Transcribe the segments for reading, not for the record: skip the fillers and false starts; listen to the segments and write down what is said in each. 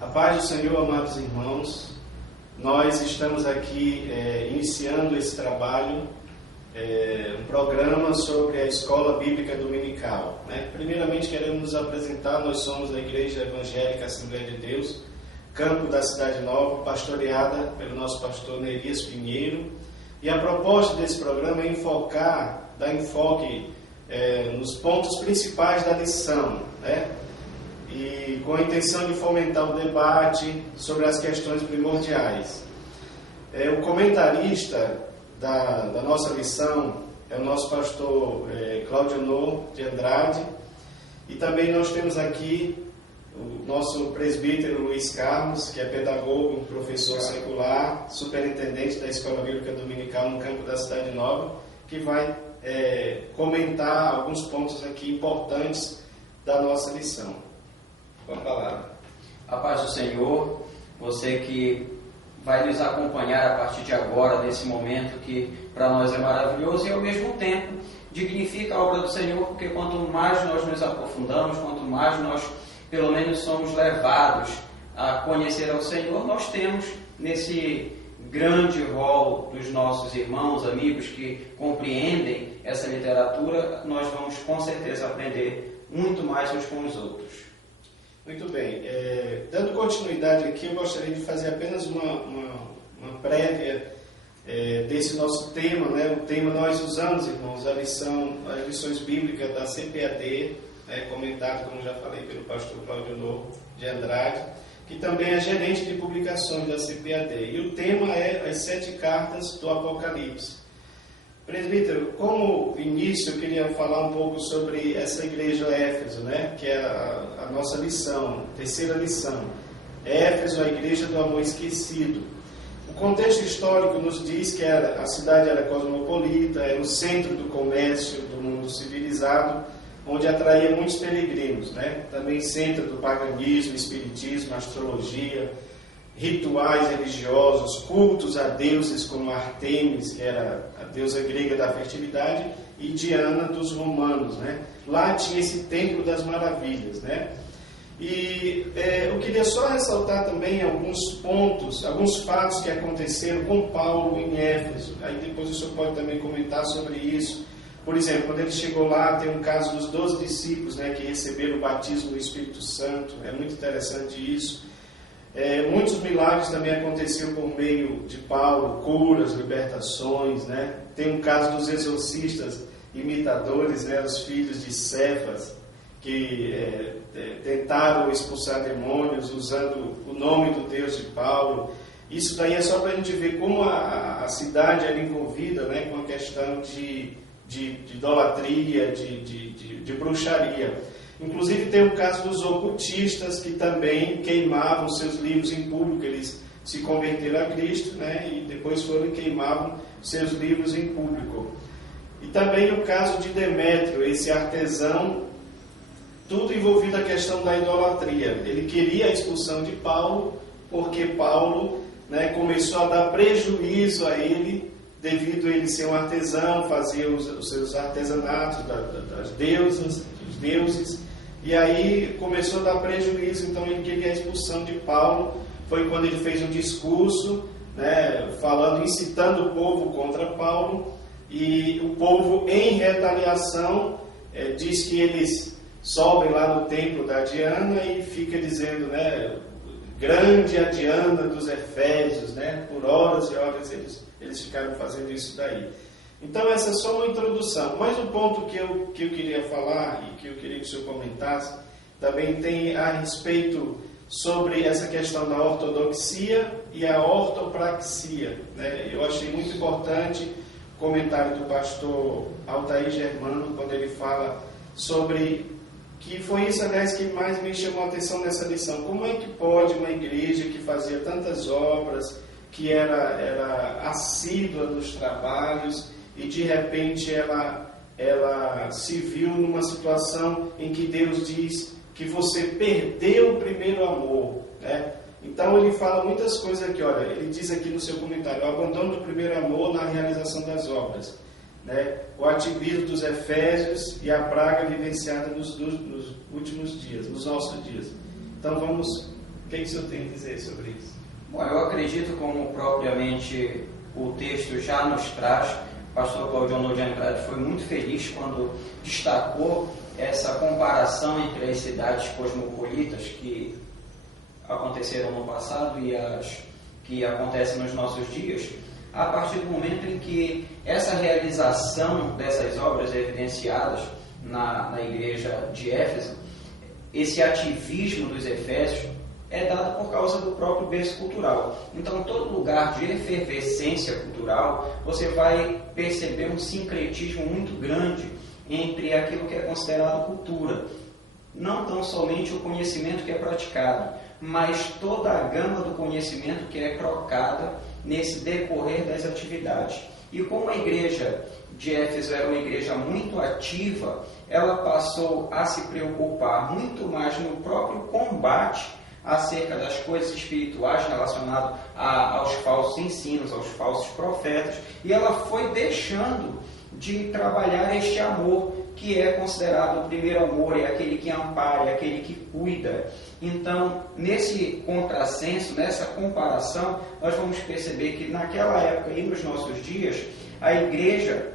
A paz do Senhor, amados irmãos. Nós estamos aqui iniciando esse trabalho, um programa sobre a Escola Bíblica Dominical. Primeiramente, queremos nos apresentar. Nós somos a Igreja Evangélica Assembleia de Deus, campo da Cidade Nova, pastoreada pelo nosso pastor Neirias Pinheiro. E a proposta desse programa é dar enfoque nos pontos principais da lição, e com a intenção de fomentar o debate sobre as questões primordiais. O comentarista da nossa lição é o nosso pastor Claudio de Andrade, e também nós temos aqui o nosso presbítero Luiz Carlos, que é pedagogo, professor secular, superintendente da Escola Bíblica Dominical no campo da Cidade Nova, que vai comentar alguns pontos aqui importantes da nossa lição. Com a palavra. A paz do Senhor, você que vai nos acompanhar a partir de agora, nesse momento que para nós é maravilhoso e ao mesmo tempo dignifica a obra do Senhor, porque quanto mais nós nos aprofundamos, quanto mais nós pelo menos somos levados a conhecer ao Senhor, nós temos nesse grande rol dos nossos irmãos, amigos que compreendem essa literatura, nós vamos com certeza aprender muito mais uns com os outros. Muito bem. Dando continuidade aqui, eu gostaria de fazer apenas uma prévia desse nosso tema. O tema nós usamos, irmãos, as lições bíblicas da CPAD, comentado, como já falei, pelo pastor Claudio de Andrade, que também é gerente de publicações da CPAD. E o tema é as 7 cartas do Apocalipse. Presbítero, como início, eu queria falar um pouco sobre essa igreja Éfeso, que é a nossa lição, a terceira lição. Éfeso, a igreja do amor esquecido. O contexto histórico nos diz que a cidade era cosmopolita, era o centro do comércio do mundo civilizado, onde atraía muitos peregrinos, Também centro do paganismo, espiritismo, astrologia, rituais religiosos, cultos a deuses como Artemis, que era a deusa grega da fertilidade, e Diana dos romanos, Lá tinha esse templo das maravilhas, E eu queria só ressaltar também alguns pontos, alguns fatos que aconteceram com Paulo em Éfeso. Aí depois o senhor pode também comentar sobre isso. Por exemplo, quando ele chegou lá, tem um caso dos 12 discípulos, que receberam o batismo do Espírito Santo. É muito interessante isso. Muitos milagres também aconteciam por meio de Paulo, curas, libertações, Tem um caso dos exorcistas imitadores, os filhos de Cefas, que tentaram expulsar demônios usando o nome do Deus de Paulo. Isso daí é só para a gente ver como a cidade era envolvida com a questão de idolatria, de bruxaria. Inclusive tem o caso dos ocultistas, que também queimavam seus livros em público. Eles se converteram a Cristo, e depois foram e queimavam seus livros em público. E também o caso de Demétrio, esse artesão, tudo envolvido a questão da idolatria. Ele queria a expulsão de Paulo, porque Paulo começou a dar prejuízo a ele, devido a ele ser um artesão, fazia os seus artesanatos das deusas, dos deuses. E aí começou a dar prejuízo, então ele queria a expulsão de Paulo. Foi quando ele fez um discurso, incitando o povo contra Paulo, e o povo, em retaliação, diz que eles sobem lá no templo da Diana e fica dizendo, grande a Diana dos Efésios, por horas e horas eles ficaram fazendo isso daí. Então essa é só uma introdução, mas o ponto que eu queria falar e que eu queria que o senhor comentasse, também tem a respeito sobre essa questão da ortodoxia e a ortopraxia. Eu achei muito importante o comentário do pastor Altair Germano, quando ele fala sobre, que foi isso, aliás, que mais me chamou a atenção nessa lição. Como é que pode uma igreja que fazia tantas obras, que era assídua nos trabalhos, e de repente ela se viu numa situação em que Deus diz que você perdeu o primeiro amor, Então ele fala muitas coisas aqui, ele diz aqui no seu comentário, o abandono do primeiro amor na realização das obras, o ativismo dos Efésios e a praga vivenciada nos últimos dias, nos nossos dias. Então vamos O que o senhor tem a dizer sobre isso? Bom, eu acredito, como propriamente o texto já nos traz, o pastor Claudio de Andrade foi muito feliz quando destacou essa comparação entre as cidades cosmopolitas que aconteceram no passado e as que acontecem nos nossos dias, a partir do momento em que essa realização dessas obras evidenciadas na igreja de Éfeso, esse ativismo dos efésios é dado por causa do próprio berço cultural. Então, todo lugar de efervescência cultural, você vai perceber um sincretismo muito grande entre aquilo que é considerado cultura. Não tão somente o conhecimento que é praticado, mas toda a gama do conhecimento que é trocada nesse decorrer das atividades. E como a igreja de Éfeso era uma igreja muito ativa, ela passou a se preocupar muito mais no próprio combate acerca das coisas espirituais relacionadas aos falsos ensinos, aos falsos profetas, e ela foi deixando de trabalhar este amor, que é considerado o primeiro amor, é aquele que ampara, é aquele que cuida. Então, nesse contrassenso, nessa comparação, nós vamos perceber que naquela época e nos nossos dias, a igreja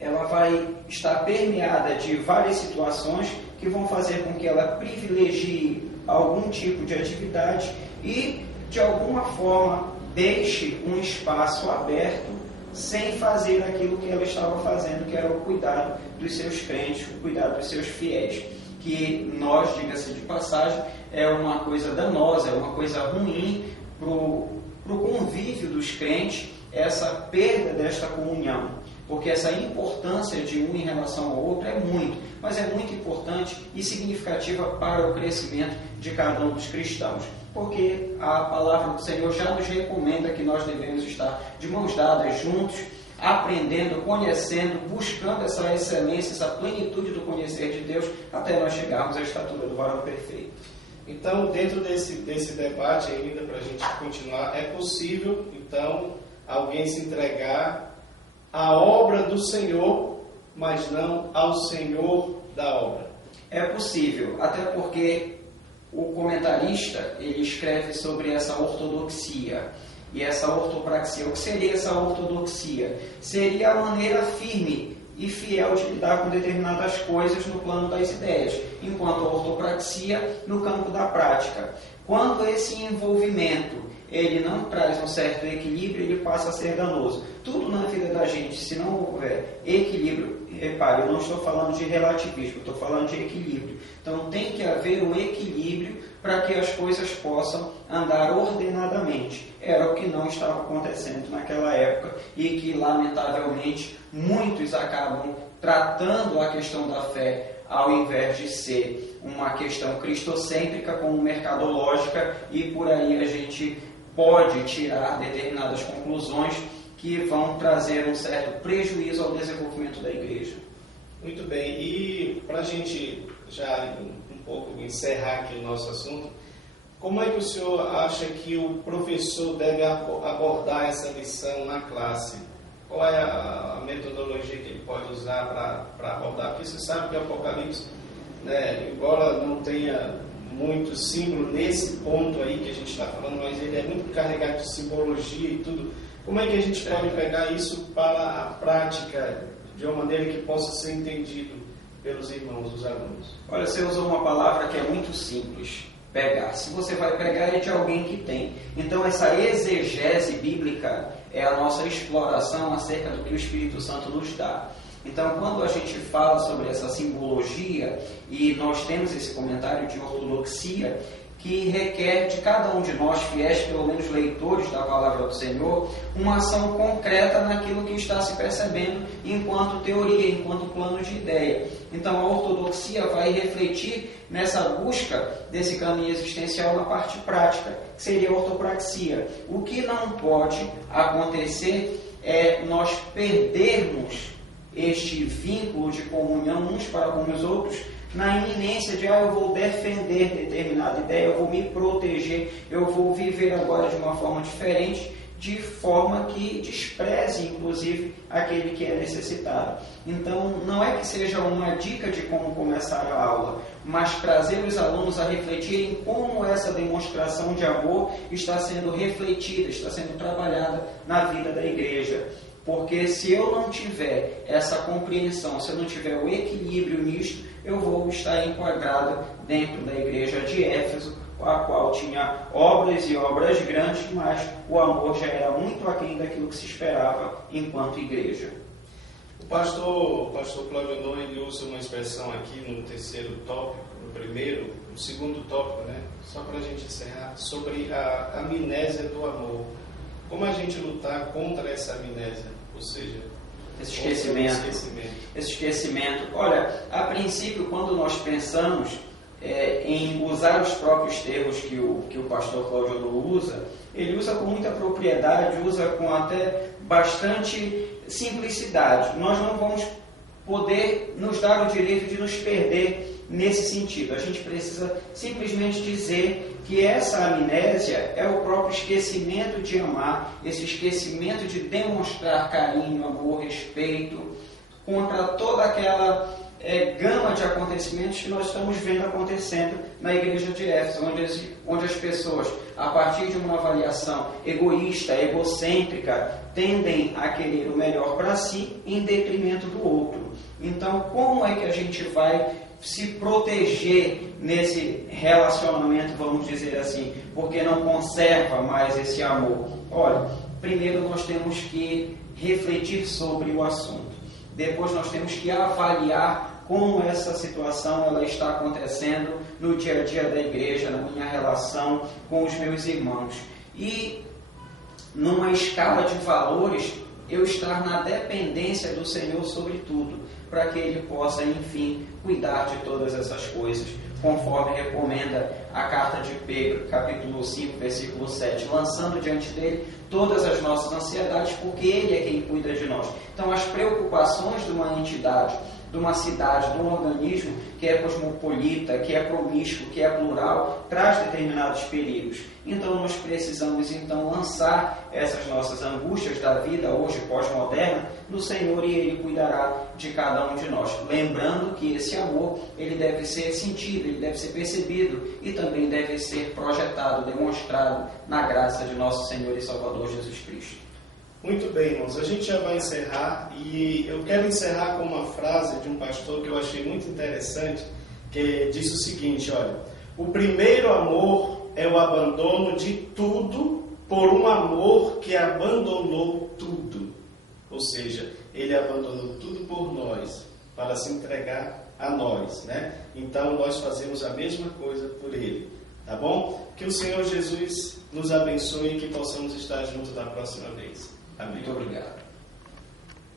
ela vai estar permeada de várias situações que vão fazer com que ela privilegie algum tipo de atividade e, de alguma forma, deixe um espaço aberto sem fazer aquilo que ela estava fazendo, que era o cuidado dos seus crentes, o cuidado dos seus fiéis. Que nós, diga-se de passagem, é uma coisa danosa, é uma coisa ruim para o convívio dos crentes, essa perda desta comunhão. Porque essa importância de um em relação ao outro é muito, mas é muito importante e significativa para o crescimento de cada um dos cristãos. Porque a palavra do Senhor já nos recomenda que nós devemos estar de mãos dadas juntos, aprendendo, conhecendo, buscando essa excelência, essa plenitude do conhecer de Deus, até nós chegarmos à estatura do varão perfeito. Então, dentro desse debate, ainda para a gente continuar, é possível, então, alguém se entregar à obra do Senhor, mas não ao Senhor da obra? É possível, até porque o comentarista ele escreve sobre essa ortodoxia e essa ortopraxia. O que seria essa ortodoxia? Seria a maneira firme e fiel de lidar com determinadas coisas no plano das ideias, enquanto a ortopraxia no campo da prática. Quando esse envolvimento ele não traz um certo equilíbrio, ele passa a ser danoso. Tudo na vida da gente, se não houver equilíbrio, repare, eu não estou falando de relativismo, estou falando de equilíbrio. Então tem que haver um equilíbrio para que as coisas possam andar ordenadamente. Era o que não estava acontecendo naquela época e que, lamentavelmente, muitos acabam tratando a questão da fé ao invés de ser uma questão cristocêntrica como mercadológica, e por aí a gente pode tirar determinadas conclusões que vão trazer um certo prejuízo ao desenvolvimento da igreja. Muito bem, e para a gente já um pouco encerrar aqui o nosso assunto, como é que o senhor acha que o professor deve abordar essa lição na classe? Qual é a metodologia que ele pode usar para abordar? Porque você sabe que o Apocalipse, né, embora não tenha muito símbolo nesse ponto aí que a gente está falando, mas ele é muito carregado de simbologia e tudo. Como é que a gente pode pegar isso para a prática de uma maneira que possa ser entendido pelos irmãos, os alunos? Olha, você usou uma palavra que é muito simples, pegar. Se você vai pegar, é de alguém que tem. Então, essa exegese bíblica é a nossa exploração acerca do que o Espírito Santo nos dá. Então, quando a gente fala sobre essa simbologia, e nós temos esse comentário de ortodoxia, que requer de cada um de nós, fiéis, pelo menos leitores da palavra do Senhor, uma ação concreta naquilo que está se percebendo enquanto teoria, enquanto plano de ideia. Então, a ortodoxia vai refletir nessa busca desse caminho existencial na parte prática, que seria a ortopraxia. O que não pode acontecer é nós perdermos este vínculo de comunhão uns para com os outros, na iminência de, eu vou defender determinada ideia, eu vou me proteger, eu vou viver agora de uma forma diferente, de forma que despreze, inclusive, aquele que é necessitado. Então, não é que seja uma dica de como começar a aula, mas trazer os alunos a refletirem como essa demonstração de amor está sendo refletida, está sendo trabalhada na vida da igreja. Porque se eu não tiver essa compreensão, se eu não tiver o equilíbrio nisto, eu vou estar enquadrado dentro da igreja de Éfeso, a qual tinha obras e obras grandes, mas o amor já era muito aquém daquilo que se esperava enquanto igreja. O pastor Cláudio Anon, ele usa uma expressão aqui no terceiro tópico, no segundo tópico, né? Só para a gente encerrar, sobre a amnésia do amor. Como a gente lutar contra essa amnésia, ou seja, esse esquecimento. Olha, a princípio, quando nós pensamos em usar os próprios termos que o pastor Cláudio Anon usa, ele usa com muita propriedade, usa com até bastante simplicidade. Nós não vamos poder nos dar o direito de nos perder nesse sentido. A gente precisa simplesmente dizer que essa amnésia é o próprio esquecimento de amar, esse esquecimento de demonstrar carinho, amor, respeito, contra toda aquela gama de acontecimentos que nós estamos vendo acontecendo na igreja de Éfeso, onde as pessoas, a partir de uma avaliação egoísta, egocêntrica, tendem a querer o melhor para si em detrimento do outro. Então, como é que a gente vai se proteger nesse relacionamento, vamos dizer assim, porque não conserva mais esse amor? Olha, primeiro nós temos que refletir sobre o assunto. Depois nós temos que avaliar como essa situação ela está acontecendo no dia a dia da igreja, na minha relação com os meus irmãos. E numa escala de valores, eu estar na dependência do Senhor sobre tudo, para que Ele possa, enfim, cuidar de todas essas coisas, conforme recomenda a carta de Pedro, capítulo 5, versículo 7, lançando diante dele todas as nossas ansiedades, porque Ele é quem cuida de nós. Então, as preocupações de uma entidade, de uma cidade, de um organismo que é cosmopolita, que é promíscuo, que é plural, traz determinados perigos. Então nós precisamos lançar essas nossas angústias da vida hoje pós-moderna no Senhor, e Ele cuidará de cada um de nós. Lembrando que esse amor, ele deve ser sentido, ele deve ser percebido e também deve ser projetado, demonstrado na graça de nosso Senhor e Salvador Jesus Cristo. Muito bem, irmãos, a gente já vai encerrar, e eu quero encerrar com uma frase de um pastor que eu achei muito interessante, que diz o seguinte: olha, o primeiro amor é o abandono de tudo por um amor que abandonou tudo. Ou seja, ele abandonou tudo por nós, para se entregar a nós, né? Então nós fazemos a mesma coisa por ele, tá bom? Que o Senhor Jesus nos abençoe e que possamos estar juntos da próxima vez. Amém. Muito obrigado.